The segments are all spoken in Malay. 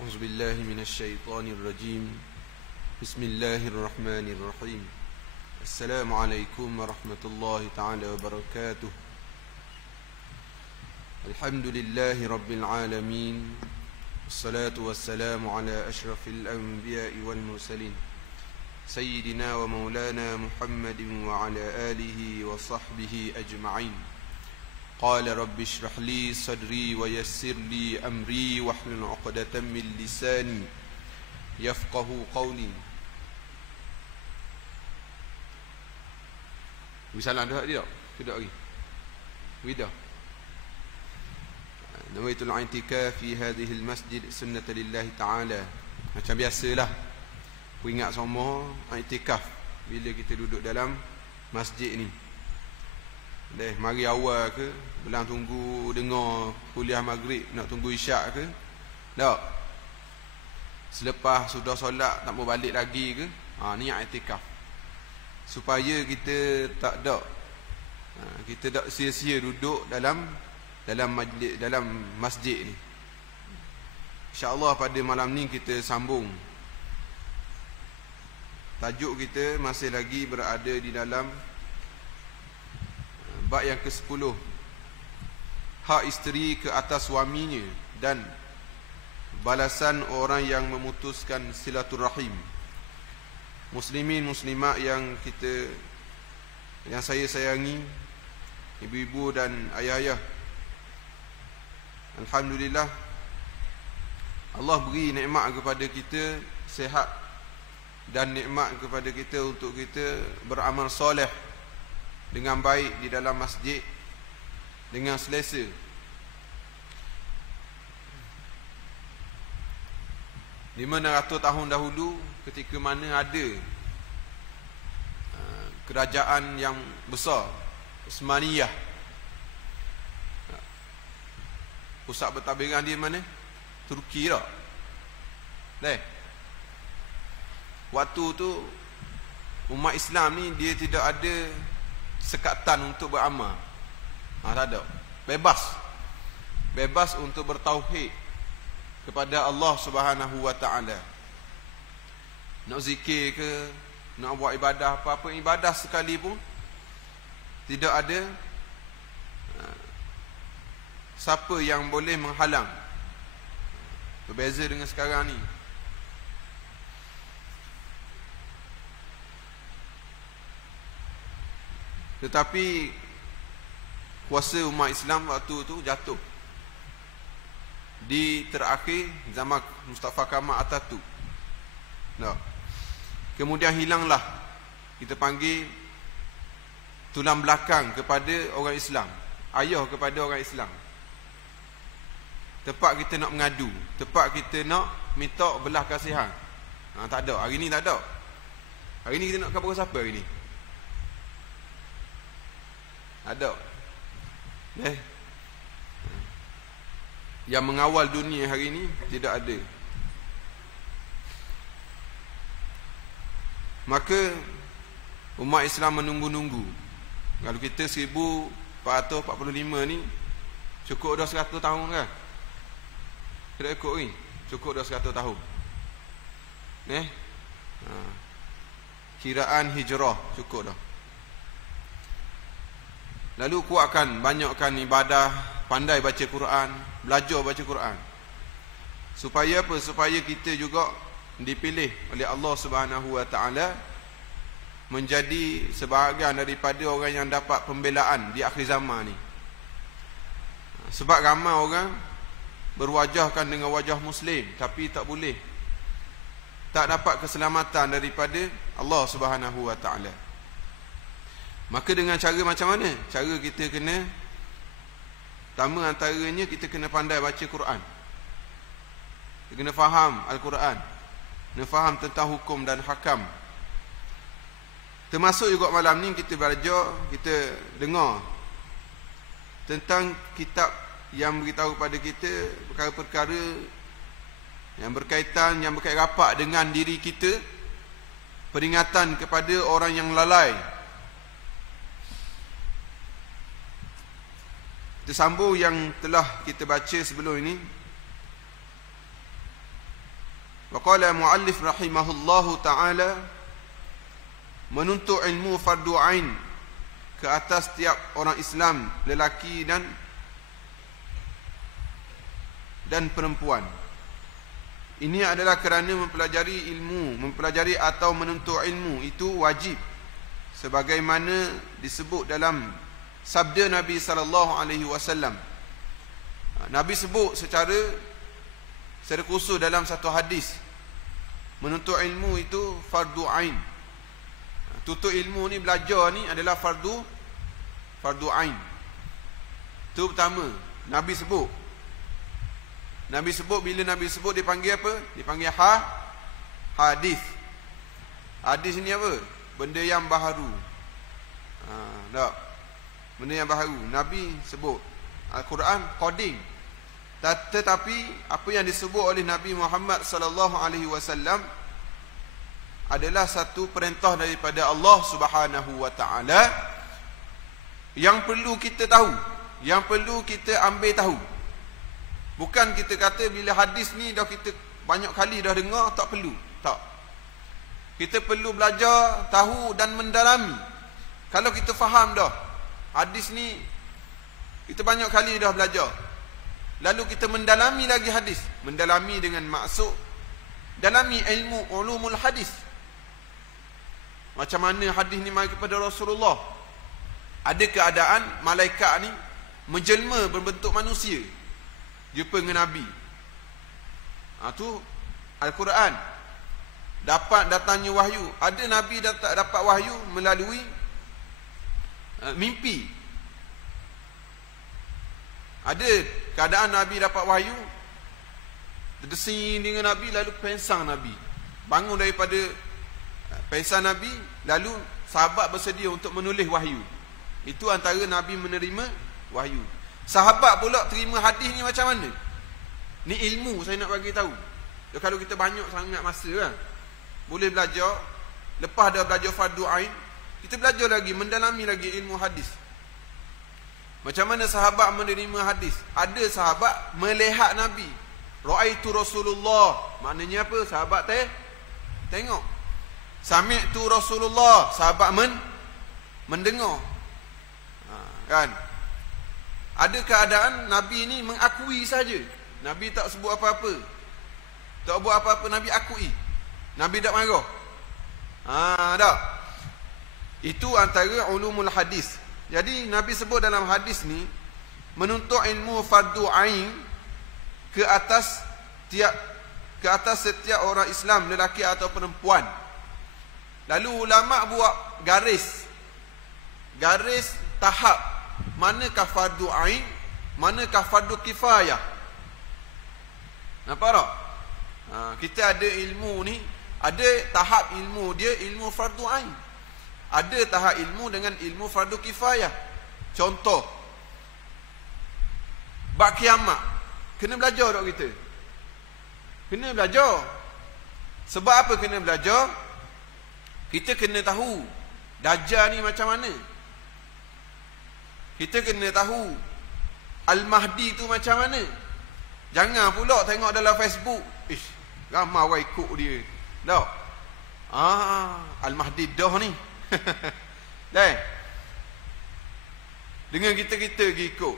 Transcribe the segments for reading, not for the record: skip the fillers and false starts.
أعوذ بالله من الشيطان الرجيم بسم الله الرحمن الرحيم السلام عليكم ورحمة الله تعالى وبركاته الحمد لله رب العالمين والصلاة والسلام على أشرف الأنبياء والمرسلين سيدنا ومولانا محمد وعلى آله وصحبه أجمعين قال رب اشرح لي صدري ويسر لي أمري واحلل عقدة من لساني يفقه قولي. Wisalah dah tidak? Tidak lagi. Wida. Nawaitul i'tikaf fi hadhihi al-masjid sunnatan lillahi ta'ala. Macam biasalah. Aku ingat semua i'tikaf bila kita duduk dalam masjid ni. Mari awal ke belang tunggu dengar kuliah maghrib, nak tunggu isyak ke? Tak. Selepas sudah solat tak mau balik lagi ke? Ni i'tikaf. Supaya kita tak ada kita tak sia-sia duduk dalam majlis, dalam masjid ni. InsyaAllah pada malam ni kita sambung. Tajuk kita masih lagi berada di dalam bab yang ke-10, hak isteri ke atas suaminya dan balasan orang yang memutuskan silaturahim. Muslimin muslimat yang saya sayangi, ibu-ibu dan ayah-ayah, alhamdulillah Allah beri nikmat kepada kita sihat dan nikmat kepada kita untuk kita beramal soleh dengan baik di dalam masjid dengan selesa. Di mana 100 tahun dahulu ketika mana ada kerajaan yang besar Utsmaniyah, pusat pentadbiran dia mana? Turki tak? Waktu tu umat Islam ni dia tidak ada sekatan untuk beramal. Tak ada. Bebas untuk bertauhid kepada Allah Subhanahu wa taala. Nak zikir ke, nak buat ibadah apa-apa ibadah sekalipun tidak ada siapa yang boleh menghalang. Berbeza dengan sekarang ni. Tetapi kuasa umat Islam waktu tu jatuh di terakhir zaman Mustafa Kamal Atatürk. Kemudian hilanglah, kita panggil tulang belakang kepada orang Islam, ayah kepada orang Islam. Tempat kita nak mengadu, tempat kita nak minta belah kasihan, tak ada. Hari ni tak ada. Hari ni kita nak khabar siapa hari ni? Ada. Yang mengawal dunia hari ini tidak ada. Maka umat Islam menunggu-nunggu. Kalau kita 1445 ni cukup dah 100 tahun kan? Tidak ikut ni, cukup dah 100 tahun. Kiraan hijrah cukup dah. Lalu kuatkan, banyakkan ibadah, pandai baca Quran, belajar baca Quran. Supaya apa? Supaya kita juga dipilih oleh Allah Subhanahu wa taala menjadi sebahagian daripada orang yang dapat pembelaan di akhir zaman ni. Sebab ramai orang berwajahkan dengan wajah Muslim tapi tak boleh, tak dapat keselamatan daripada Allah Subhanahu wa taala. Maka dengan cara macam mana? Cara kita kena, pertama antaranya kita kena pandai baca Quran. Kita kena faham Al-Quran, kena faham tentang hukum dan hakam. Termasuk juga malam ni kita belajar, kita dengar tentang kitab yang beritahu pada kita perkara-perkara yang berkaitan rapat dengan diri kita, peringatan kepada orang yang lalai. Kita sambung yang telah kita baca sebelum ini. Wa qala muallif rahimahullahu taala, menuntut ilmu fardu ain ke atas tiap orang Islam, lelaki dan perempuan. Ini adalah kerana mempelajari atau menuntut ilmu itu wajib, sebagaimana disebut dalam sabda Nabi sallallahu alaihi wasallam. Nabi sebut secara khusus dalam satu hadis, menuntut ilmu itu fardu ain. Tuntut ilmu ni, belajar ni adalah fardu ain. Itu pertama Nabi sebut. Bila Nabi sebut dipanggil apa? Dipanggil hadis. Hadis ni apa? Benda yang baharu. Tak. Benda yang baharu. Nabi sebut. Al-Quran coding. Tetapi apa yang disebut oleh Nabi Muhammad sallallahu alaihi wasallam adalah satu perintah daripada Allah Subhanahu wa taala yang perlu kita tahu, yang perlu kita ambil tahu. Bukan kita kata bila hadis ni dah kita banyak kali dah dengar, tak perlu. Tak. Kita perlu belajar, tahu dan mendalami. Kalau kita faham dah hadis ni, kita banyak kali dah belajar, lalu kita mendalami lagi hadis, mendalami dengan maksud dalami ilmu ulumul hadis. Macam mana hadis ni mari kepada Rasulullah. Ada keadaan malaikat ni menjelma berbentuk manusia, jumpa dengan Nabi. Tu Al-Quran. Dapat datangnya wahyu. Ada Nabi dapat wahyu melalui mimpi. Ada keadaan Nabi dapat wahyu, terdesing dengan Nabi, lalu pensang Nabi. Bangun daripada pensang Nabi, lalu sahabat bersedia untuk menulis wahyu. Itu antara Nabi menerima wahyu. Sahabat pula terima hadis ni macam mana? Ni ilmu saya nak bagi tahu. Kalau kita banyak sangat masa kan, boleh belajar. Lepas dah belajar fardu ain, kita belajar lagi, mendalami lagi ilmu hadis. Macam mana sahabat menerima hadis? Ada sahabat melihat Nabi. Ra'aitu Rasulullah. Maknanya apa? Sahabat tengok. Sami'tu Rasulullah. Sahabat mendengar. Kan? Ada keadaan Nabi ni mengakui saja. Nabi tak sebut apa-apa. Tak buat apa-apa, Nabi akui. Nabi tak marah. Tak. Itu antara ulumul hadis. Jadi Nabi sebut dalam hadis ni, menuntut ilmu fardu ain ke atas setiap orang Islam, lelaki atau perempuan. Lalu ulama buat garis tahap, manakah fardu ain, manakah fardu kifayah. Nampak tak? Kita ada ilmu ni, ada tahap ilmu dia, ilmu fardu ain. Ada tahap ilmu dengan ilmu fardu kifayah. Contoh, bab kiamat, kena belajar tak kita? Kena belajar. Sebab apa kena belajar? Kita kena tahu Dajjal ni macam mana. Kita kena tahu Al-Mahdi tu macam mana. Jangan pula tengok dalam Facebook, ramai orang ikut dia. Tak? Al-Mahdi dah ni. Dah. Dengan kita pergi ikut.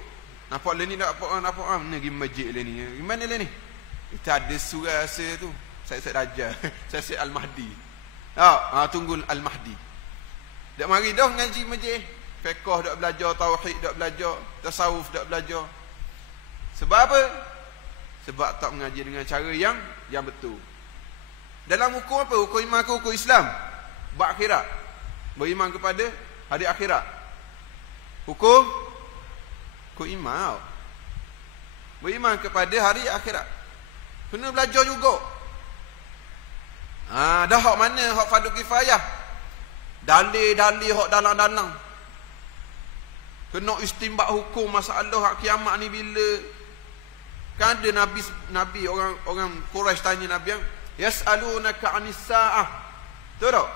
Nampak le ni, nampak mana pergi masjid le ni. Gimana le ni? Kita ada surah rasa tu. Saya Dajjal. Saya Al-Mahdi. Tunggu Al-Mahdi. Dak mari dah ngaji masjid. Fiqh dak belajar, tauhid dak belajar, tasawuf dak belajar. Sebab apa? Sebab tak mengaji dengan cara yang betul. Dalam hukum apa? Hukum iman ke hukum Islam? Bab akhirat. Beriman kepada hari akhirat. Hukum iman. Beriman kepada hari akhirat. Kena belajar juga. Dah hak mana hak fardu kifayah? Dalil-dalil hak dalam-dalam. Kena istinbat hukum masalah hak kiamat ni bila. Kan ada nabi orang Quraisy tanya Nabi yang yas'alunaka 'anis sa'ah. Betul tak?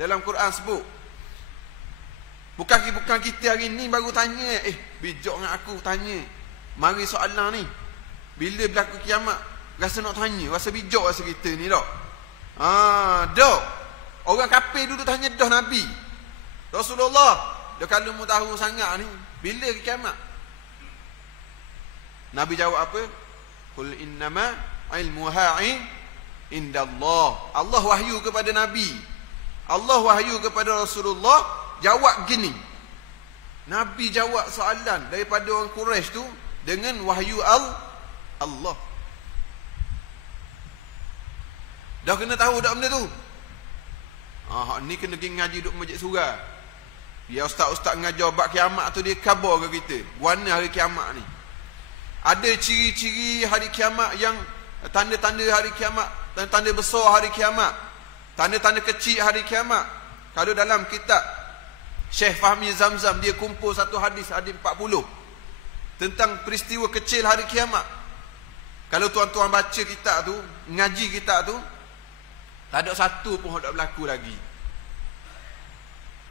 Dalam Quran sebut. Bukan kita hari ni baru tanya. Bijak dengan aku tanya. Mari soalan ni. Bila berlaku kiamat? rasa nak tanya, rasa bijak rasa kita ni dak. Dak. Orang kafir dulu tanya dah Nabi. Rasulullah, dah kalau mu tahu sangat ni, bila kiamat? Nabi jawab apa? Qul innama ilmuha indallah. Allah wahyu kepada Nabi. Allah wahyu kepada Rasulullah, jawab gini. Nabi jawab soalan daripada orang Quraisy tu dengan wahyu Allah. Dah kena tahu dak benda tu. Ni kena pergi ngaji duduk masjid surau. Biar ustaz-ustaz ngajar bab kiamat tu dia khabar ke kita. Warna hari kiamat ni. Ada ciri-ciri hari kiamat yang tanda-tanda hari kiamat, tanda-tanda besar hari kiamat, tanda-tanda kecil hari kiamat. Kalau dalam kitab Syekh Fahmi Zamzam dia kumpul satu hadis 40 tentang peristiwa kecil hari kiamat. Kalau tuan-tuan baca kitab tu, ngaji kitab tu, tak ada satu pun tak berlaku lagi.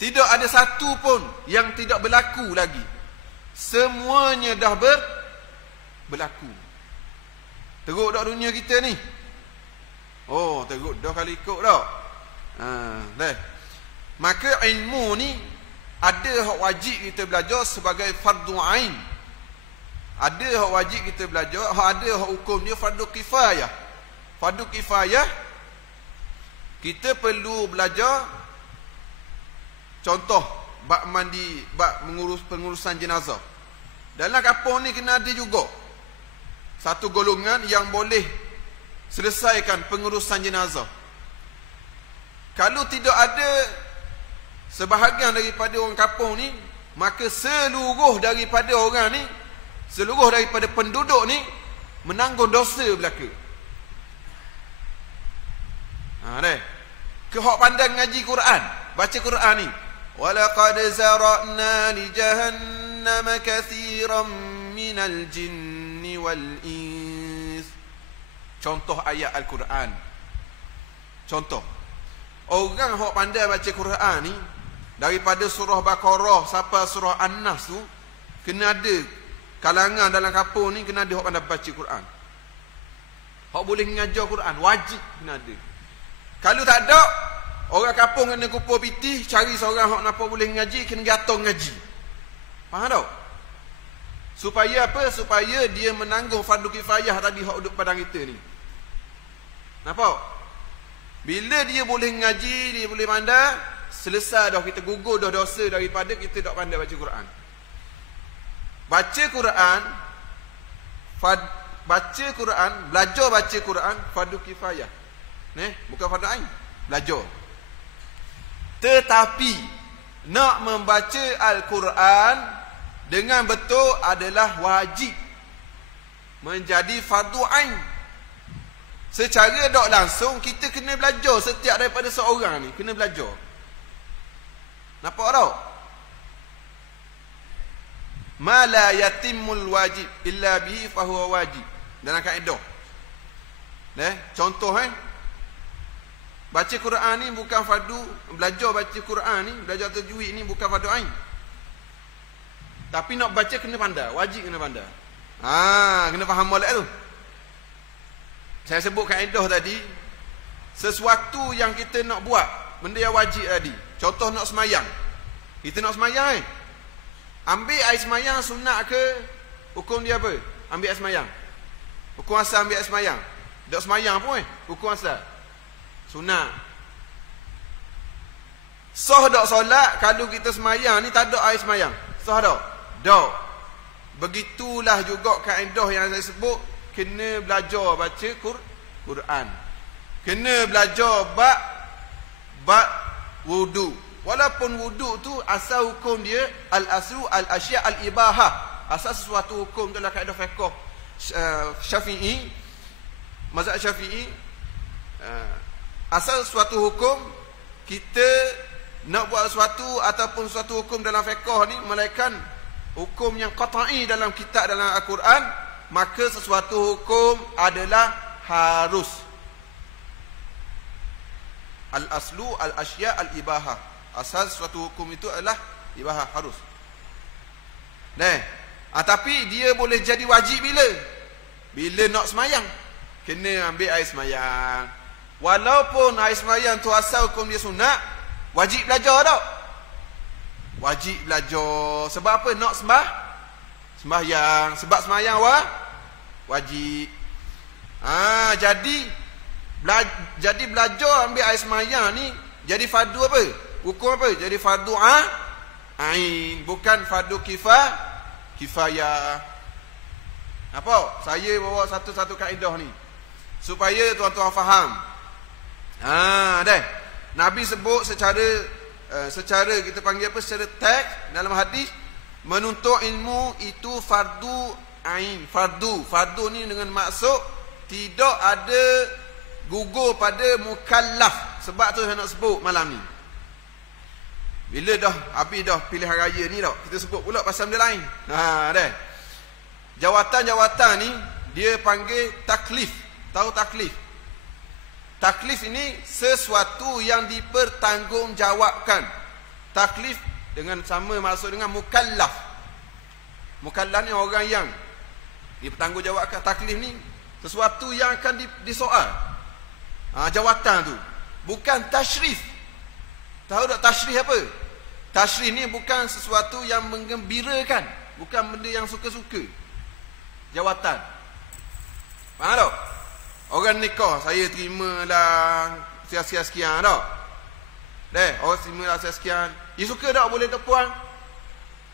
Tidak ada satu pun yang tidak berlaku lagi. Semuanya dah berlaku. Teruk tak dunia kita ni? Oh, teruk dah kali ikut dah. Dah. Maka ilmu ni ada hak wajib kita belajar sebagai fardu ain. Ada hak wajib kita belajar, ada hak hukum dia fardu kifayah. Fardu kifayah kita perlu belajar contoh bab mandi, bab pengurusan jenazah. Dalam kampung ni kena ada juga satu golongan yang boleh selesaikan pengurusan jenazah. Kalau tidak ada sebahagian daripada orang kampung ni, maka seluruh daripada orang ni, seluruh daripada penduduk ni menanggung dosa belaka. Ke hak pandang ngaji Quran, baca Quran ni. Walaqad zara'na li jahannama katsiran minal jinni wal ins. Contoh ayat Al-Quran. Contoh. Orang hak pandai baca Quran ni, daripada surah Baqarah sampai surah An-Nas tu, kena ada kalangan dalam kampung ni, kena ada hak pandai baca Quran. Hak boleh mengajar Quran, wajib kena ada. Kalau tak ada, orang kampung kena kumpul piti, cari seorang hak nampak boleh ngaji, kena gatong ngaji. Faham tak? Supaya apa? Supaya dia menanggung fardu kifayah tadi hak duduk padang kita ni. Nampak? Bila dia boleh ngaji, dia boleh pandai, selesai dah, kita gugur dah dosa daripada kita tak pandai baca Quran. Baca Quran, baca Quran, belajar baca Quran fardu kifayah. Bukan fardu ain, belajar. Tetapi nak membaca Al-Quran dengan betul adalah wajib, menjadi fardu ain. Secara tak langsung kita kena belajar, setiap daripada seorang ni kena belajar. Nampak tak? Ma la yatimul wajib illa bihi fahuwa wajib. Dalam kaedah. Contoh baca Quran ni bukan fardu, belajar baca Quran ni, belajar tajwid ni bukan fardu ain. Tapi nak baca kena pandai, wajib kena pandai. Kena faham molek tu. Saya sebut kaedah tadi, sesuatu yang kita nak buat, benda yang wajib tadi. Contoh nak semayang. Kita nak semayang ambil air semayang sunat ke? Hukum dia apa? Ambil air semayang. Hukum asal ambil air semayang. Tak semayang pun hukum asal sunat. Sah tak solat kalau kita semayang ni tak ada air semayang? Sah tak? Tak. Begitulah juga kaedah yang saya sebut, kena belajar baca Quran. Kena belajar bab wudu. Walaupun wudu tu asal hukum dia al-aslu al-asya' al-ibahah. Asal sesuatu hukum dalam kaedah fiqh Syafi'i, mazhab Syafi'i, asal suatu hukum, kita nak buat sesuatu ataupun suatu hukum dalam fiqh ni, melainkan hukum yang qat'i dalam kitab, dalam Al-Quran, maka sesuatu hukum adalah harus. Al-aslu al-asya' al-ibahah. Asal sesuatu hukum itu adalah ibahah, harus. Tapi dia boleh jadi wajib bila? Bila nak semayang. kena ambil air semayang. Walaupun air semayang tu asal hukum dia sunat, wajib belajar tak? Wajib belajar. Sebab apa? Nak sembahyang. Sebab sembahyang wajib. Jadi belajar ambil air semayang ni jadi fardu apa? Hukum apa? Jadi fardu ain, bukan fardu kifayah. Apa? Saya bawa satu-satu kaedah ni supaya tuan-tuan faham. Dah. Nabi sebut secara kita panggil apa? Secara teks dalam hadis, menuntut ilmu itu fardu ain. Fardu ni dengan maksud tidak ada gugur pada mukallaf. Sebab tu saya nak sebut malam ni. Bila dah habis dah pilihan raya ni dah, kita sebut pula pasal benda lain. Dah. Jawatan-jawatan ni dia panggil taklif. Tahu taklif? Taklif ini sesuatu yang dipertanggungjawabkan. Taklif dengan sama maksud dengan mukallaf. Mukallaf ni orang yang dipertanggungjawabkan. Taklif ni sesuatu yang akan disoal. Jawatan tu bukan tashrif. Tahu tak tashrif apa? Tashrif ni bukan sesuatu yang menggembirakan, bukan benda yang suka-suka. Jawatan. Faham tak? Orang nikah, saya terimalah sia-sia sekian tak? Orang terimalah sia sekian. You suka tak boleh tak puan?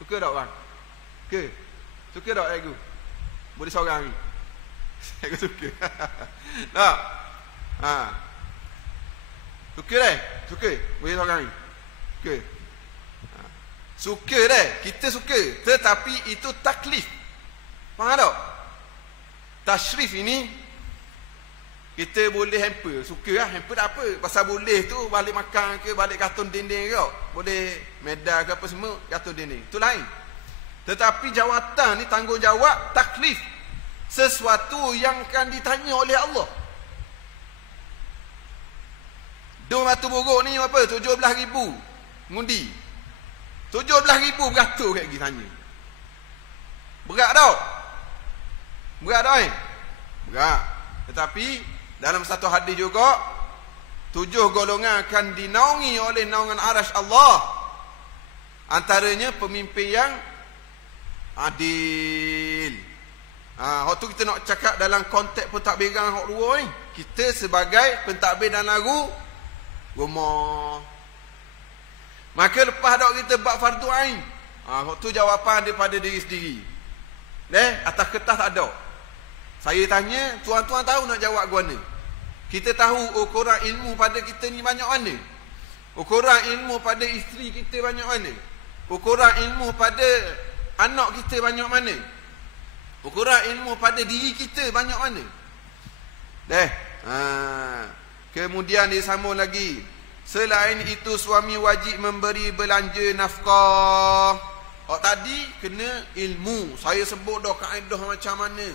Suka tak bang? Suka tak aku? Boleh seorang ni? Aku suka. Tak? Suka Suka? Boleh seorang ni? Suka? Suka kita suka. Tetapi itu taklif. Faham tak? Tashrif ini kita boleh hamper. Suka lah, hamper tak apa. Pasal boleh tu balik makan ke, balik gantung dinding ke, boleh medal ke apa semua, gantung dinding. Itu lain. Tetapi jawatan ni tanggungjawab taklif. Sesuatu yang akan ditanya oleh Allah. Dua batu buruk ni apa? 17,000 ngundi. 17,000 beratur kat pergi tanya. Berat tau? Berat. Tetapi dalam satu hadis juga 7 golongan akan dinaungi oleh naungan arasy Allah. Antaranya pemimpin yang adil. Waktu kita nak cakap dalam konteks pentadbiran hak luar ni, kita sebagai pentadbir dalam rumah. Maka lepas dak kita bab fardu ain, waktu jawapan daripada diri sendiri. Atas kertas tak ada. Saya tanya, tuan-tuan tahu nak jawab guna? Kita tahu ukuran ilmu pada kita ni banyak mana? Ukuran ilmu pada isteri kita banyak mana? Ukuran ilmu pada anak kita banyak mana? Ukuran ilmu pada diri kita banyak mana? Kemudian dia sambung lagi. Selain itu suami wajib memberi belanja nafkah. Tadi kena ilmu. Saya sebut dah kaedah macam mana.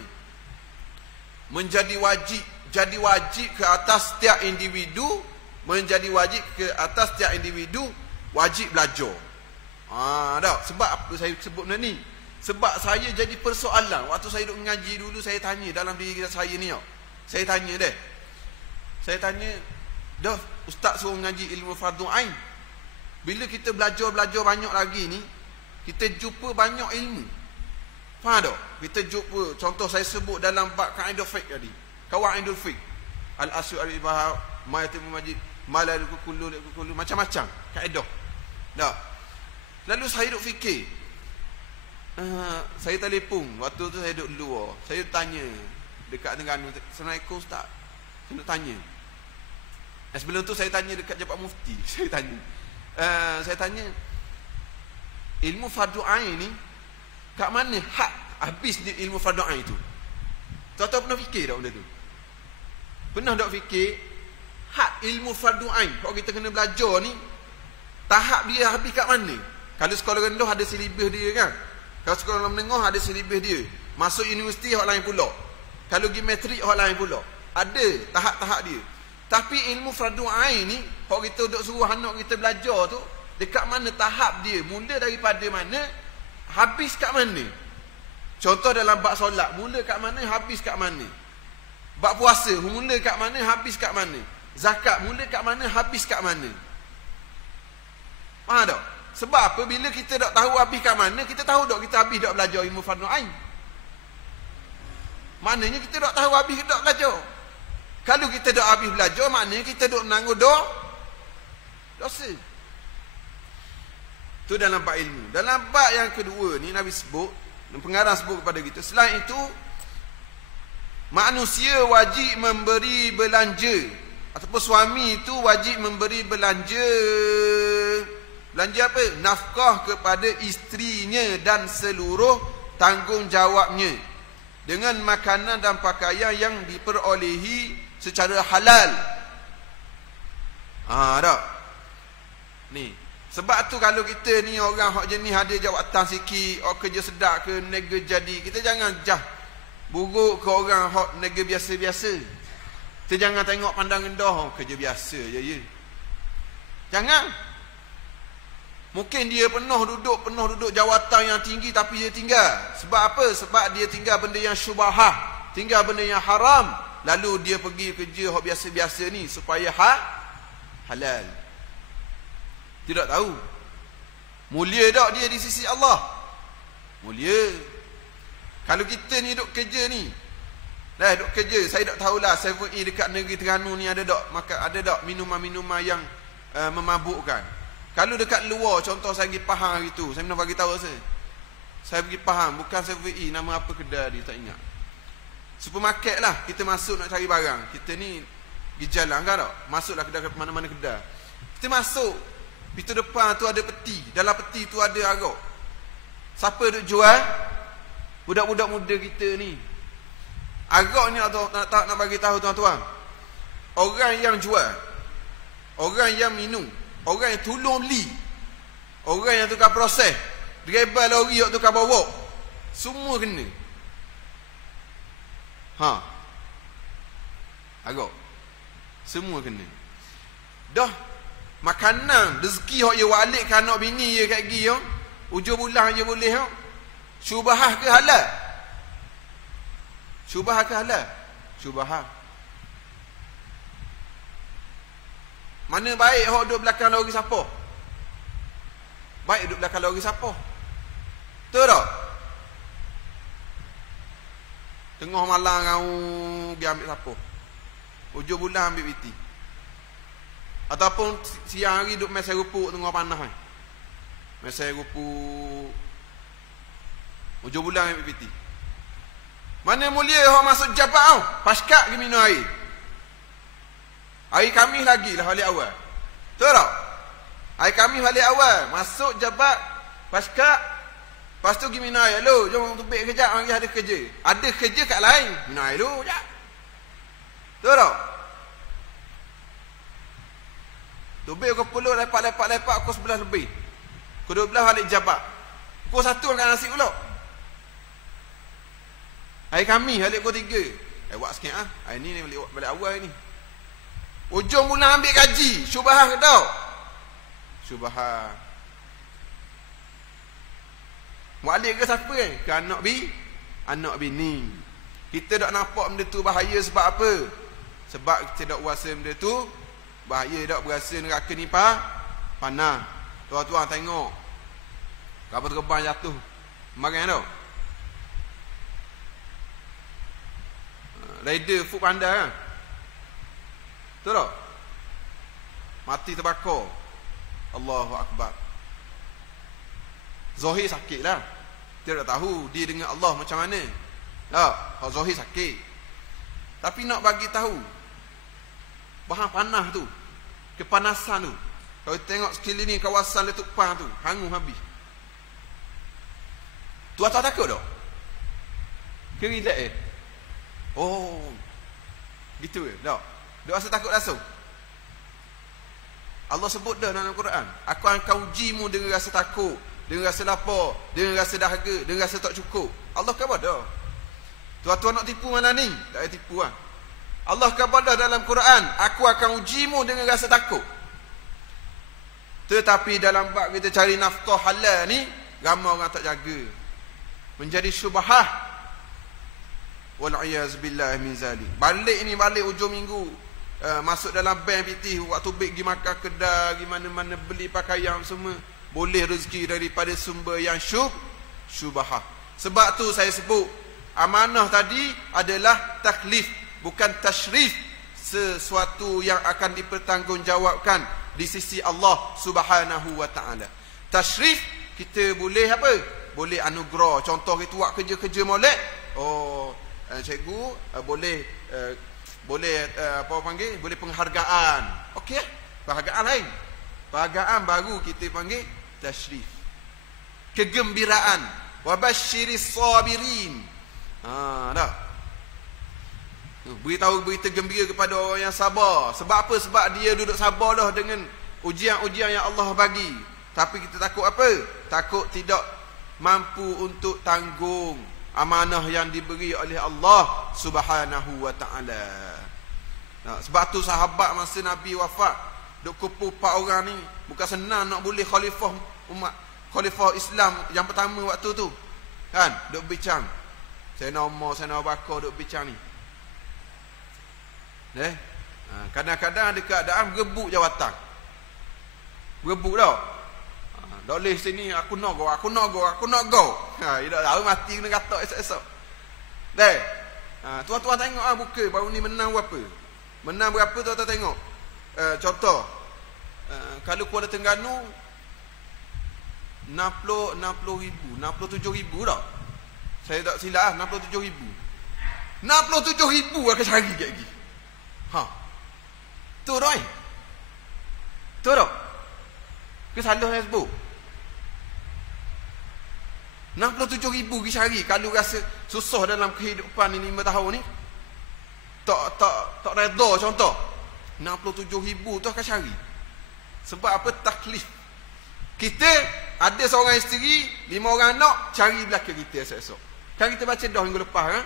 Menjadi wajib, jadi wajib ke atas setiap individu, menjadi wajib ke atas setiap individu wajib belajar. Sebab apa saya sebut benda ni? Sebab saya jadi persoalan. Waktu saya duduk mengaji dulu, saya tanya dalam diri saya ni. Saya tanya dah ustaz suruh mengaji ilmu fardu ain. Bila kita belajar banyak lagi ni, kita jumpa banyak ilmu. Faham tak? Kita jumpa, contoh saya sebut dalam bab kaedah fiqh tadi. Qawaidul fiqh. Al-asl al-ibah, ma yatimu majid, ma la kullu macam-macam kaedah. Tak. Lalu saya duk fikir. Saya telefon, waktu tu saya duduk luar. Saya tanya dekat Terengganu, Assalamualaikum ustaz. Saya nak tanya. Sebelum tu saya tanya dekat Jabat Mufti. Saya tanya ilmu fardu ain ni kat mana hak habis di ilmu fardu ain tu? Tuan-tuan pernah fikir tak benda tu? Pernah tak fikir hak ilmu fardu ain kalau kita kena belajar ni, tahap dia habis kat mana? Kalau sekolah rendah ada silibus dia kan? Kalau sekolah menengah ada silibus dia. Masuk universiti hak lain pula. Kalau pergi matrik hak lain pula. Ada tahap-tahap dia. Tapi ilmu fardu ain ni, kalau kita duk suruh anak kita belajar tu, dekat mana tahap dia? Mula daripada mana? Habis kat mana? Contoh dalam bab solat, mula kat mana, habis kat mana? Bab puasa, mula kat mana, habis kat mana. Zakat, mula kat mana, habis kat mana. Faham tak? Sebab apa? Bila kita tak tahu habis kat mana, kita tahu tak kita habis tak belajar ilmu fardhu ain. Maknanya kita tak tahu habis tak belajar. Kalau kita tak habis belajar, maknanya kita tak menanggung dosa. Itu dalam bab ilmu. Dalam bab yang kedua ni Nabi sebut, pengarang sebut kepada kita, selain itu manusia wajib memberi belanja, ataupun suami itu wajib memberi belanja. Belanja apa? Nafkah kepada isterinya dan seluruh tanggungjawabnya dengan makanan dan pakaian yang diperolehi secara halal. Tak? Ni. Sebab tu kalau kita ni orang hak jenis ada jawatan sikit, orang kerja sedap ke, nega jadi, kita jangan buruk ke orang hak nega biasa-biasa. Kita jangan tengok pandang rendah, kerja biasa je. Jangan. Mungkin dia pernah duduk jawatan yang tinggi tapi dia tinggal. Sebab apa? Sebab dia tinggal benda yang syubhah, tinggal benda yang haram. Lalu dia pergi kerja hak biasa-biasa ni supaya halal. Tidak tahu. Mulia tak dia di sisi Allah? Mulia. Kalau kita ni duduk kerja ni, duduk kerja, saya tak tahulah 7E dekat negeri Terengganu ni ada tak minuman-minuman yang memabukkan. Kalau dekat luar, contoh saya pergi Pahang hari tu, saya nak bagi tahu saya pergi Pahang, bukan 7E, nama apa kedai dia tak ingat. Supermarket lah, kita masuk nak cari barang. Kita ni pergi jalan kan tak? Masuklah kedai ke mana-mana kedai. Kita masuk, pintu depan tu ada peti, dalam peti tu ada arak. Siapa duk jual? Budak-budak muda kita ni. Arak ni nak bagi tahu tuan-tuan. Orang yang jual, orang yang minum, orang yang tolong beli, orang yang tukar proses, driver lori yang tukar bawa, semua kena. Agak semua kena. Dah makanan, rezeki hak ye walik ke anak bini ye kat gi yo, hujung bulan je boleh yo. Syubhah ke halal? Syubhah ke halal? Syubhah. Mana baik hok duduk belakang lori siapa? Baik duduk belakang lori siapa? Betul tak? Tengah malam kau pergi ambil siapa? Hujung bulan ambil piti. Ataupun siang hari duduk mesai rupuk tengah panas kan? Mesai rupuk hujung bulan ambil piti. Mana mulia hok masuk jabat tau? Paskat pergi minum air. Hari Khamis lagi lah balik awal. Betul tak? Hari Khamis balik awal. Masuk jabat, paskat. Lepas tu pergi minum air. Hello, jom tubik kejap. Mari ada kerja. Ada kerja kat lain. Minum air dulu sekejap. Betul tak? Tubik pukul 10, lepak pukul 11 lebih. Pukul 12 balik jabat. Pukul 1 makan nasi pula. Hari Khamis balik pukul 3. Buat sikit ah. Hari ni balik awal ni. Ujung bulan ambil gaji. Syubhah ke tak? Syubhah. Walik ke siapa kan? Ke anak bini. Kita tak nampak benda tu bahaya sebab apa? Sebab kita tak rasa benda tu bahaya, tak berasa neraka ni panah. Tuan-tuan tengok. Kapal terbang jatuh. Kemarin tau. Rider Food Panda kan? Betul tak? Mati terbakar. Allahu Akbar. Zahir sakit lah. Kita tak tahu dia dengan Allah macam mana. Tak, Zahir sakit. Tapi nak bagi tahu bahan panah tu, kepanasan tu, kalau tengok sekeliling kawasan Letup Pang tu, hangus habis. Tuan-tuan takut tak? Kerilak Oh, gitu ke? Tak. Dia rasa takut langsung. Allah sebut dah dalam Quran, aku akan ujimu dengan rasa takut, dengan rasa lapar, dengan rasa dahaga, dengan rasa tak cukup. Allah khabar dah. Tuan-tuan nak tipu mana ni? Tak payah tipu lah. Allah khabar dah dalam Quran, aku akan ujimu dengan rasa takut. Tetapi dalam bab kita cari nafkah halal ni, ramai orang tak jaga. Menjadi syubhah. wal iyaz billah min zalik. Balik ni balik hujung minggu, masuk dalam bank pitih, waktu baik pergi makan kedai, pergi mana-mana beli pakaian semua, boleh rezeki daripada sumber yang syubhah. Sebab tu saya sebut amanah tadi adalah taklif, bukan tashrif, sesuatu yang akan dipertanggungjawabkan di sisi Allah Subhanahu wa taala. Tashrif kita boleh apa? Boleh anugerah. Contoh kita buat kerja-kerja molek, cikgu boleh apa panggil? Boleh penghargaan. Okey, penghargaan lain. Penghargaan baru kita panggil tashrif. Kegembiraan. Wabasyiris sabirin. Dah. Beritahu berita gembira kepada orang yang sabar. Sebab apa? Sebab dia duduk sabarlah dengan ujian-ujian yang Allah bagi. Tapi kita takut apa? Takut tidak mampu untuk tanggung amanah yang diberi oleh Allah Subhanahu wa taala. Sebab tu sahabat masa Nabi wafat, duk kumpul 4 orang ni, bukan senang nak boleh khalifah umat, khalifah Islam yang pertama waktu tu. Kan? Duk bincang. Sayyidina Umar, Sayyidina Abu Bakar duk bincang ni. Kadang-kadang ada keadaan berebut jawatan. Berebut tau. Tak boleh sini, aku nak go. Dia tak tahu mati kena katak esok-esok. Tuan-tuan tengok buka baru ni menang berapa. Menang berapa tuan-tuan tengok. Contoh, kalau Kuala Terengganu 60 ribu, 67 ribu tak? Saya tak silap 67 ribu. 67 ribu akan cari lagi. Tu dah. Tu dah. Kesalah saya sebut. 67 ribu pergi cari. Kalau rasa susah dalam kehidupan ni 5 tahun ni, tak reda contoh, 67 ribu tu akan cari. Sebab apa? Taklif. Kita ada seorang isteri, 5 orang anak, cari belakang kita esok-esok. Kan kita baca dah minggu lepas kan?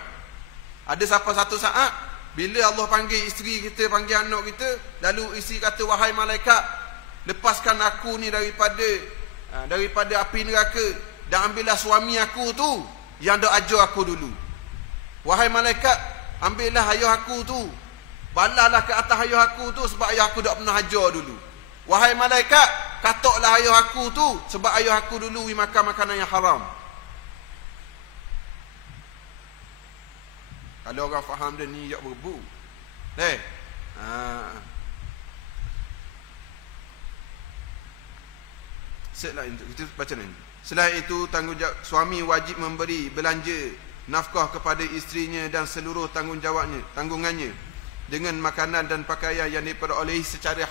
Ada siapa satu saat bila Allah panggil isteri kita, panggil anak kita, lalu isteri kata, wahai malaikat, lepaskan aku ni daripada api neraka, dan ambillah suami aku tu yang dah ajar aku dulu. Wahai malaikat, ambillah ayah aku tu, balalah ke atas ayah aku tu, sebab ayah aku tak pernah ajar dulu. Wahai malaikat, kataklah ayah aku tu, sebab ayah aku dulu makan makanan yang haram. Kalau orang faham dia ni jak berebu. Kita baca ni. Selain itu, tanggungjawab suami wajib memberi belanja nafkah kepada isterinya dan seluruh tanggungannya dengan makanan dan pakaian yang diperolehi secara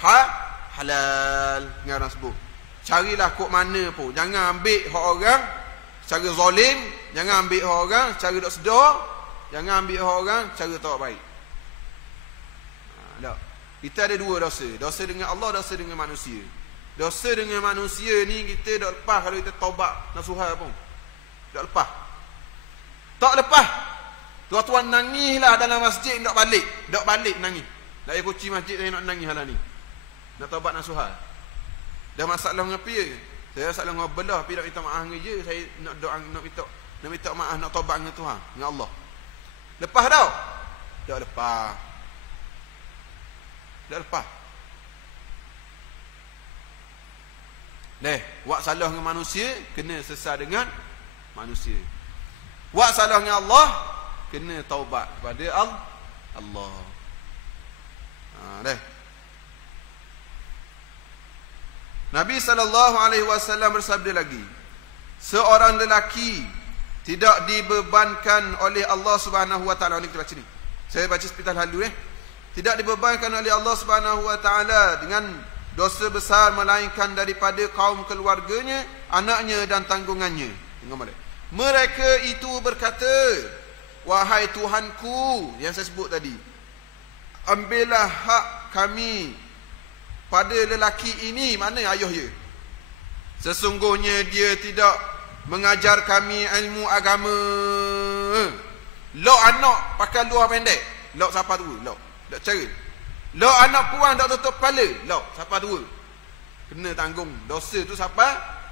halal. Ngarang sebut. Carilah kok mana pun. Jangan ambil hak orang secara zalim, jangan ambil hak orang secara tak sedar, jangan ambil hak orang secara tak baik. Kita ada 2 dosa. Dosa dengan Allah, dosa dengan manusia. Dosa dengan manusia ni kita tak lepas kalau kita taubat nasuhah pun. Tak lepas. Tak lepas. Tuan-tuan nangislah dalam masjid, tak balik nangis. Dari kunci masjid saya nak nangis hala ni. Nak taubat nasuhah. Dah masalah ngapi je. Saya masalah ngabelah tapi nak minta maaf dengan je. Saya nak doa, nak minta maaf, nak taubat dengan Tuhan, dengan Allah. Lepas tau? Tak lepas. Tak lepas. Buat salah dengan manusia, kena sesal dengan manusia. Buat salah dengan Allah, kena taubat kepada Allah. Nabi SAW bersabda lagi, seorang lelaki tidak dibebankan oleh Allah Subhanahu wa taala. Ni kita baca ni. Saya baca sepital halu Tidak dibebankan oleh Allah Subhanahu wa taala dengan dosa besar melainkan daripada kaum keluarganya, anaknya dan tanggungannya. Tengok balik. Mereka itu berkata, wahai Tuhanku, yang saya sebut tadi, ambillah hak kami pada lelaki ini. Mana ayah dia? Sesungguhnya dia tidak mengajar kami ilmu agama. Lok anak pakai luar pendek, lok siapa tu? Lok cara. Lok anak puan tak tutup kepala, lok siapa tu? Kena tanggung dosa tu siapa?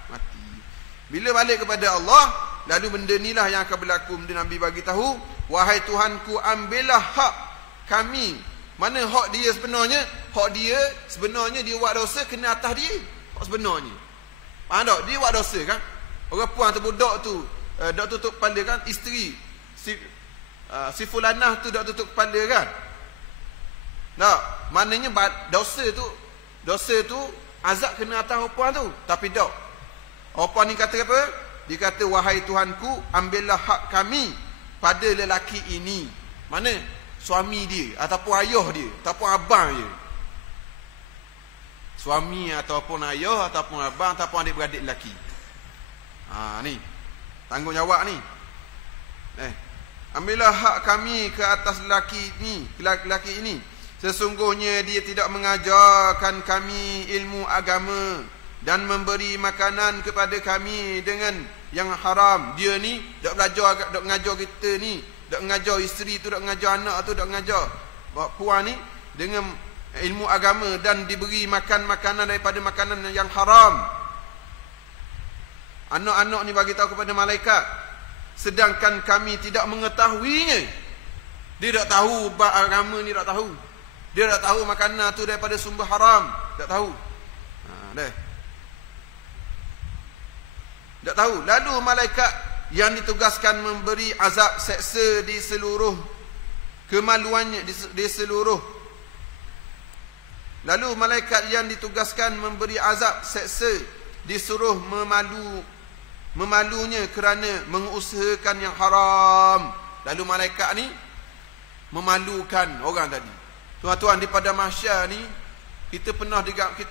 Mati. Bila balik kepada Allah, lalu benda inilah yang akan berlaku. Benda Nabi bagi tahu, wahai Tuhanku, ambillah hak kami. Mana hak dia sebenarnya? Hak dia sebenarnya dia buat dosa kena atas dia. Hak sebenarnya. Faham tak? Dia buat dosa kan? Orang puan tu budak tu, dok tutup kepala kan, isteri si fulanah tu dok tutup kepala kan. Tak, maknanya dosa tu azab kena atas puan tu. Tapi tak. Puan ni kata apa? Dia kata, wahai Tuhanku, ambillah hak kami pada lelaki ini. Mana? Suami dia ataupun ayah dia ataupun abang dia. Suami ataupun ayah ataupun abang ataupun adik-beradik lelaki. Ni tanggungjawab ni. Ambillah hak kami ke atas lelaki ini. Sesungguhnya dia tidak mengajarkan kami ilmu agama dan memberi makanan kepada kami dengan yang haram. Dia ni dak belajar, dak mengajar kita ni, dak mengajar isteri tu, dak mengajar anak tu, dak mengajar puan ni dengan ilmu agama dan diberi makan makanan daripada makanan yang haram. Anak-anak ni bagi tahu kepada malaikat, sedangkan kami tidak mengetahuinya. Dia tak tahu agama ni, tak tahu. Dia tak tahu makanan tu daripada sumber haram, tak tahu. Tak tahu. Lalu malaikat yang ditugaskan memberi azab seksa di seluruh kemaluannya, di seluruh. Lalu malaikat yang ditugaskan memberi azab seksa disuruh memalunya kerana mengusahakan yang haram. Lalu malaikat ni memalukan orang tadi. Tuan-tuan, di pada mahsyar ni kita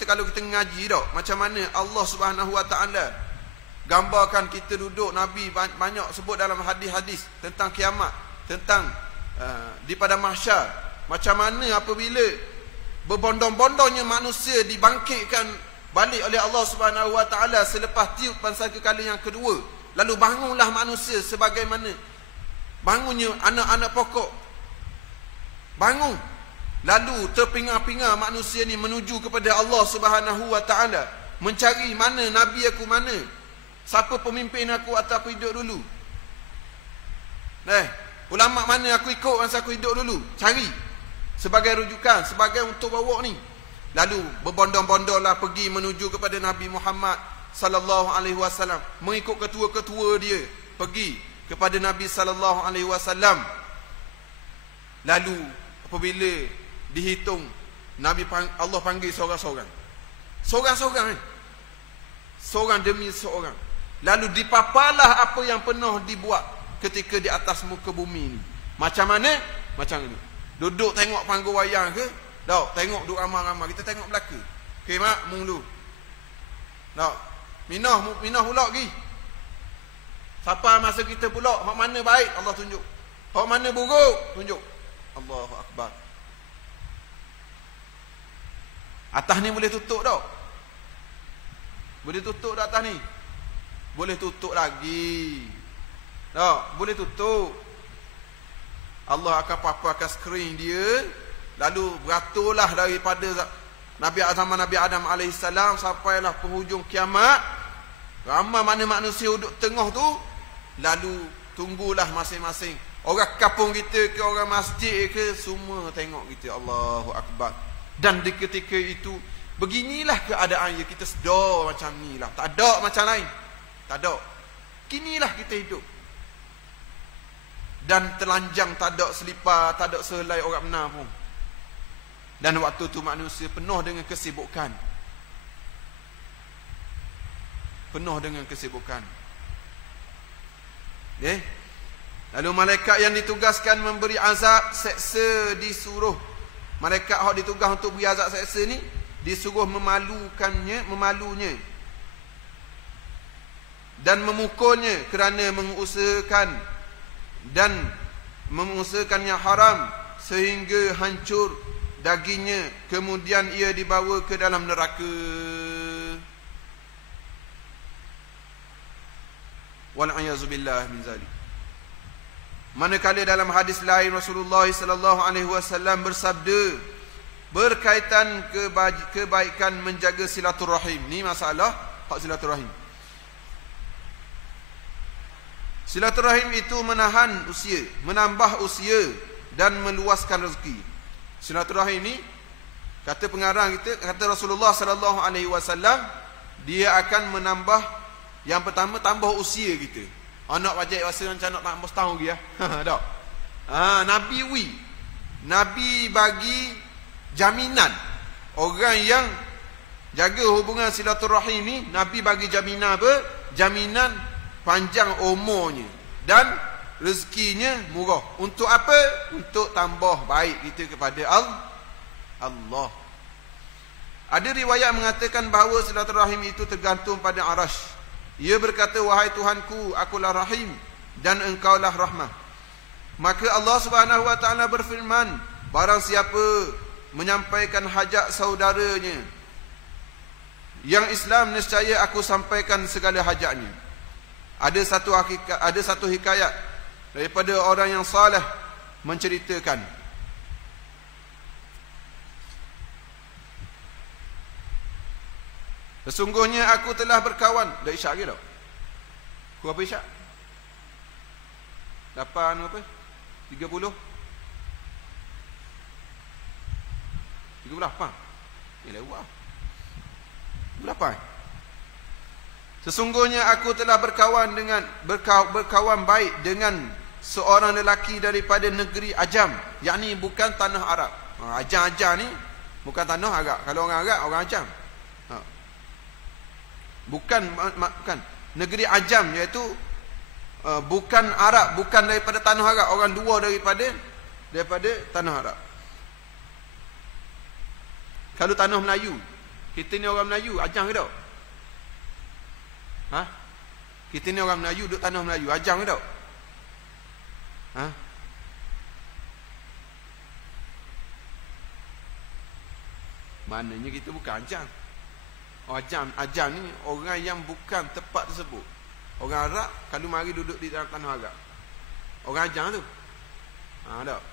kalau kita ngaji tak, macam mana Allah Subhanahu Wa Taala gambarkan kita duduk. Nabi banyak sebut dalam hadis-hadis tentang kiamat, tentang di pada mahsyar, macam mana apabila berbondong-bondongnya manusia dibangkitkan balik oleh Allah Subhanahu Wa Taala selepas tiupan sangkakala yang kedua. Lalu bangunlah manusia sebagaimana bangunnya anak-anak pokok. Bangun. Lalu terpinga-pinga manusia ni menuju kepada Allah Subhanahu Wa Taala, mencari mana nabi aku, mana siapa pemimpin aku atau aku hidup dulu. Ulama mana aku ikut masa aku hidup dulu. Cari sebagai rujukan, sebagai untuk bawa ni. Lalu berbondong-bondonglah pergi menuju kepada Nabi Muhammad sallallahu alaihi wasallam, mengikut ketua-ketua dia pergi kepada Nabi sallallahu alaihi wasallam. Lalu apabila dihitung, Allah panggil seorang-seorang. Seorang-seorang seorang demi seorang. Lalu dipaparlah apa yang pernah dibuat ketika di atas muka bumi ni. Macam mana? Macam ni. Duduk tengok panggung wayang ke? Tak, tengok duduk ramai-ramai. Kita tengok belaka. Okey, mak, mung dulu. Tak. Minah pula pergi. Siapa masa kita pula, hak mana baik Allah tunjuk. Hak mana buruk tunjuk. Allahu Akbar. Atas ni boleh tutup tak? Boleh tutup tak atas ni? Boleh tutup lagi. Tak, boleh tutup. Allah akan paparkan skrin dia. Lalu beraturlah daripada zaman Nabi Adam AS sampailah penghujung kiamat. Ramai mana manusia duduk tengah tu. Lalu tunggulah masing-masing. Orang kampung kita ke, orang masjid ke, semua tengok kita. Allahu Akbar. Dan di ketika itu, beginilah keadaan ya, kita sedar macam ni lah. Tak ada macam lain. Tak ada. Beginilah kita hidup. Dan telanjang, tak ada selipar, tak ada sehelai orang benar pun. Dan waktu tu manusia penuh dengan kesibukan. Penuh dengan kesibukan. Lalu malaikat yang ditugaskan memberi azab seksa disuruh. Malaikat yang ditugas untuk beri azab seksa ni disuruh memalunya dan memukulnya kerana mengusahakan yang haram sehingga hancur dagingnya, kemudian ia dibawa ke dalam neraka. Wal'ayazubillah min zalik. Manakala dalam hadis lain Rasulullah sallallahu alaihi wasallam bersabda berkaitan kebaikan menjaga silaturahim. Ni masalah hak silaturahim. Silaturahim itu menahan usia, menambah usia dan meluaskan rezeki. Silaturahim ini kata pengarang kita, kata Rasulullah sallallahu alaihi wasallam, dia akan menambah, yang pertama tambah usia kita. Anak wajib rasa macam nak tambah setahun lagi ya. Tak. Nabi bagi jaminan orang yang jaga hubungan silaturahim ni, Nabi bagi jaminan apa? Jaminan panjang umurnya dan rezekinya murah. Untuk apa? Untuk tambah baik kita kepada Allah. Ada riwayat mengatakan bahawa silaturahim itu tergantung pada arash. Ia berkata, wahai Tuhanku, akulah rahim dan engkaulah rahmah. Maka Allah Subhanahu wa taala berfirman, barang siapa menyampaikan hajat saudaranya yang Islam, nescaya aku sampaikan segala hajatnya. Ada satu hikayat daripada orang yang saleh menceritakan, sesungguhnya aku telah berkawan. Dah isyak lagi tak? Berapa isyak? 8 apa? 30? 38? Ini lewat 8. Sesungguhnya aku telah berkawan baik dengan seorang lelaki daripada negeri Ajam, yakni bukan tanah Arab. Ajam ni bukan tanah Arab. Kalau orang Arab, orang Ajam. Bukan negeri Ajam, iaitu bukan Arab, bukan daripada tanah Arab, orang dua daripada tanah Arab. Kalau tanah Melayu, kita ni orang Melayu, Ajam ke tak? Kita ni orang Melayu, duduk tanah Melayu, Ajam ke tak? Maknanya kita bukan Ajam. Ajam ni orang yang bukan tempat tersebut. Orang Arab kalau mari duduk di dalam tanah Arab, orang Ajam tu. Tak.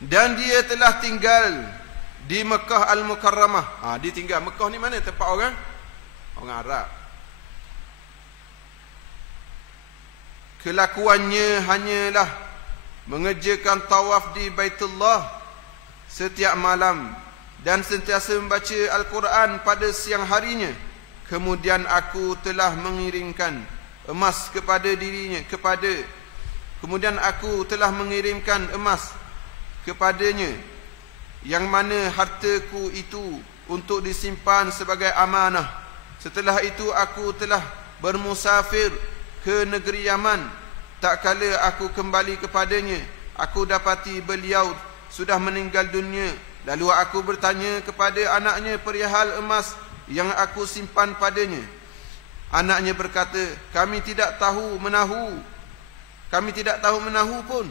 Dan dia telah tinggal di Mekah Al-Mukarramah. Dia tinggal Mekah ni mana? Tempat orang Arab. Kelakuannya hanyalah mengerjakan tawaf di Baitullah setiap malam dan sentiasa membaca Al-Quran pada siang harinya. Kemudian aku telah mengirimkan emas kepadanya, yang mana hartaku itu untuk disimpan sebagai amanah. Setelah itu aku telah bermusafir ke negeri Yaman. Tak kala aku kembali kepadanya, aku dapati beliau sudah meninggal dunia. Lalu aku bertanya kepada anaknya perihal emas yang aku simpan padanya. Anaknya berkata, kami tidak tahu menahu pun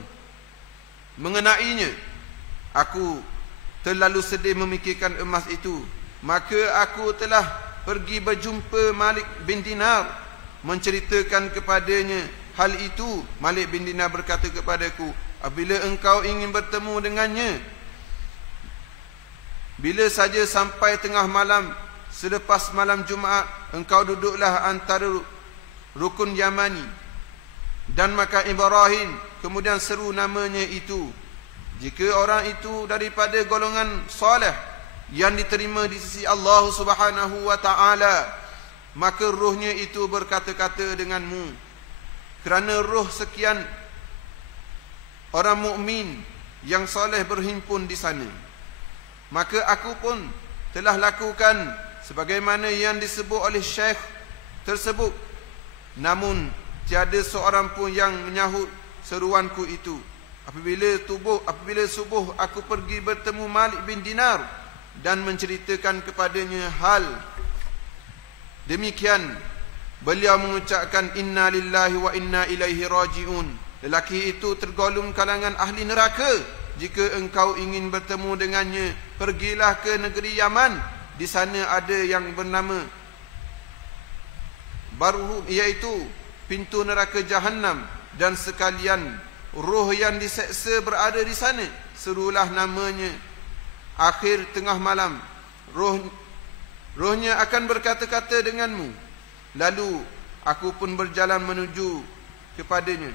mengenainya. Aku terlalu sedih memikirkan emas itu. Maka aku telah pergi berjumpa Malik bin Dinar, menceritakan kepadanya hal itu. Malik bin Dinar berkata kepadaku, apabila engkau ingin bertemu dengannya, bila saja sampai tengah malam selepas malam Jumaat, engkau duduklah antara rukun Yamani dan makam Ibrahim, kemudian seru namanya itu. Jika orang itu daripada golongan soleh yang diterima di sisi Allah Subhanahu wa taala, maka ruhnya itu berkata-kata denganmu. Kerana ruh sekian orang mukmin yang soleh berhimpun di sana, maka aku pun telah lakukan sebagaimana yang disebut oleh syekh tersebut. Namun tiada seorang pun yang menyahut seruanku itu. Apabila subuh aku pergi bertemu Malik bin Dinar dan menceritakan kepadanya hal demikian. Beliau mengucapkan, inna lillahi wa inna ilaihi raji'un. Lelaki itu tergolong kalangan ahli neraka. Jika engkau ingin bertemu dengannya, pergilah ke negeri Yaman. Di sana ada yang bernama Barhum, iaitu pintu neraka Jahannam, dan sekalian roh yang diseksa berada di sana. Serulah namanya akhir tengah malam. Rohnya akan berkata-kata denganmu. Lalu aku pun berjalan menuju kepadanya.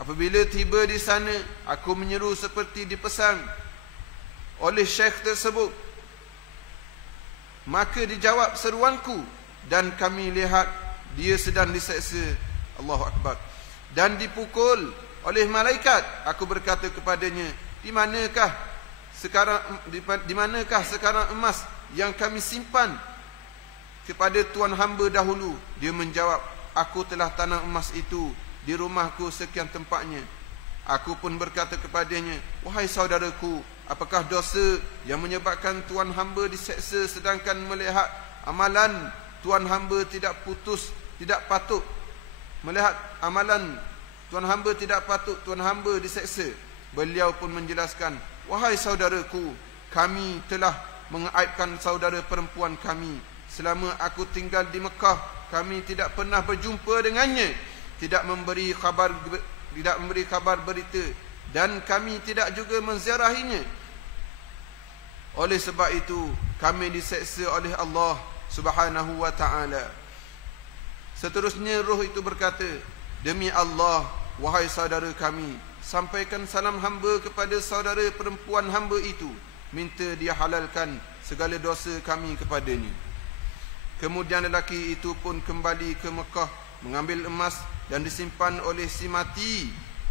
Apabila tiba di sana, aku menyeru seperti dipesan oleh syekh tersebut. Maka dijawab seruanku dan kami lihat dia sedang diseksa, Allahu Akbar, dan dipukul oleh malaikat. Aku berkata kepadanya, di manakah sekarang emas yang kami simpan kepada tuan hamba dahulu? Dia menjawab, aku telah tanam emas itu di rumahku sekian tempatnya. Aku pun berkata kepadanya, wahai saudaraku, apakah dosa yang menyebabkan tuan hamba diseksa sedangkan melihat amalan tuan hamba tidak patut, melihat amalan tuan hamba tidak patut tuan hamba diseksa? Beliau pun menjelaskan, wahai saudaraku, kami telah mengaibkan saudara perempuan kami. Selama aku tinggal di Mekah, kami tidak pernah berjumpa dengannya, tidak memberi kabar berita, dan kami tidak juga menziarahinya. Oleh sebab itu kami diseksa oleh Allah Subhanahu wa ta'ala. Seterusnya roh itu berkata, demi Allah, wahai saudara kami, sampaikan salam hamba kepada saudara perempuan hamba itu, minta dia halalkan segala dosa kami kepadanya. Kemudian lelaki itu pun kembali ke Mekah, mengambil emas dan disimpan oleh si mati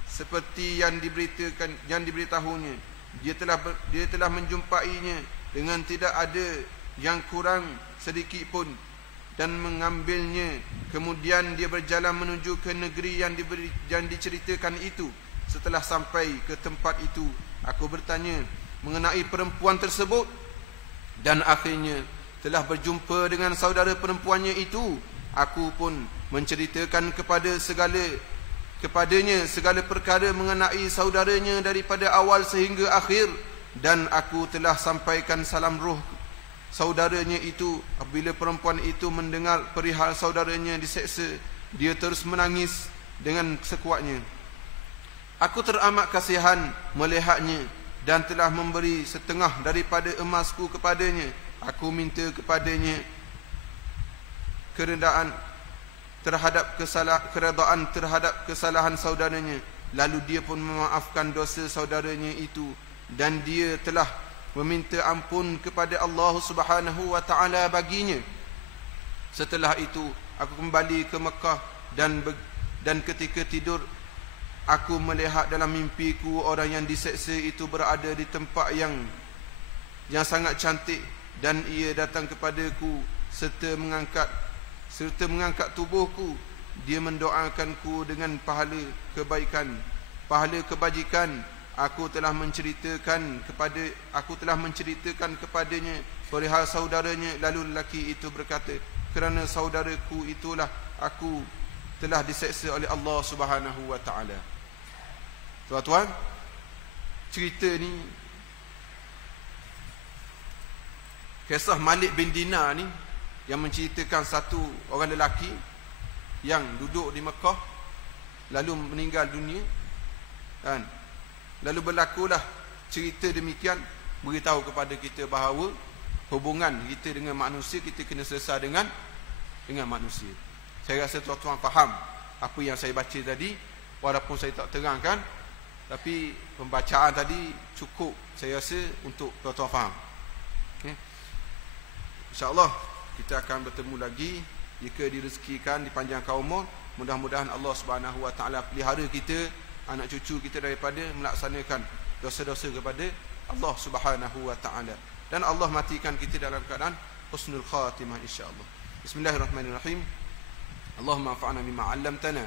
seperti yang diberitahunya. Dia telah menjumpainya dengan tidak ada yang kurang sedikit pun dan mengambilnya. Kemudian dia berjalan menuju ke negeri yang diceritakan itu. Setelah sampai ke tempat itu, aku bertanya mengenai perempuan tersebut, dan akhirnya telah berjumpa dengan saudara perempuannya itu. Aku pun menceritakan kepadanya segala perkara mengenai saudaranya daripada awal sehingga akhir, dan aku telah sampaikan salam roh saudaranya itu. Apabila perempuan itu mendengar perihal saudaranya diseksa, dia terus menangis dengan sekuatnya. Aku teramat kasihan melihatnya dan telah memberi setengah daripada emasku kepadanya. Aku minta kepadanya keredaan terhadap kesalahan saudaranya. Lalu dia pun memaafkan dosa saudaranya itu, dan dia telah meminta ampun kepada Allah Subhanahu wa ta'ala baginya. Setelah itu aku kembali ke Mekah, dan ketika tidur aku melihat dalam mimpiku orang yang diseksa itu berada di tempat yang sangat cantik, dan ia datang kepadaku serta mengangkat tubuhku. Dia mendoakanku dengan pahala kebajikan. Aku telah menceritakan kepadanya perihal saudaranya. Lalu lelaki itu berkata, kerana saudaraku itulah aku telah diseksa oleh Allah Subhanahu wa ta'ala. Tuan-tuan, cerita ni, kisah Malik bin Dinar ni, yang menceritakan satu orang lelaki yang duduk di Mekah lalu meninggal dunia, kan? Lalu berlakulah cerita demikian, beritahu kepada kita bahawa hubungan kita dengan manusia, kita kena selesai dengan manusia. Saya rasa tuan-tuan faham apa yang saya baca tadi, walaupun saya tak terangkan, tapi pembacaan tadi cukup saya rasa untuk tuan-tuan faham. Okay? InsyaAllah kita akan bertemu lagi jika direzekikan, dipanjangkan umur. Mudah-mudahan Allah Subhanahu wa ta'ala pelihara kita, anak cucu kita daripada melaksanakan dosa-dosa kepada Allah Subhanahu wa ta'ala, dan Allah matikan kita dalam keadaan husnul khatimah insya-Allah. Bismillahirrahmanirrahim. Allahumma anfa'na bima 'allamtana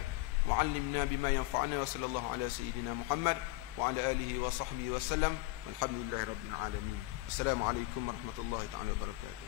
wa 'allimna bima yanfa'una, wa sallallahu ala sayyidina Muhammad wa ala alihi wa sahbihi wa sallam. Walhamdulillahirabbil alamin. Assalamualaikum warahmatullahi taala wabarakatuh.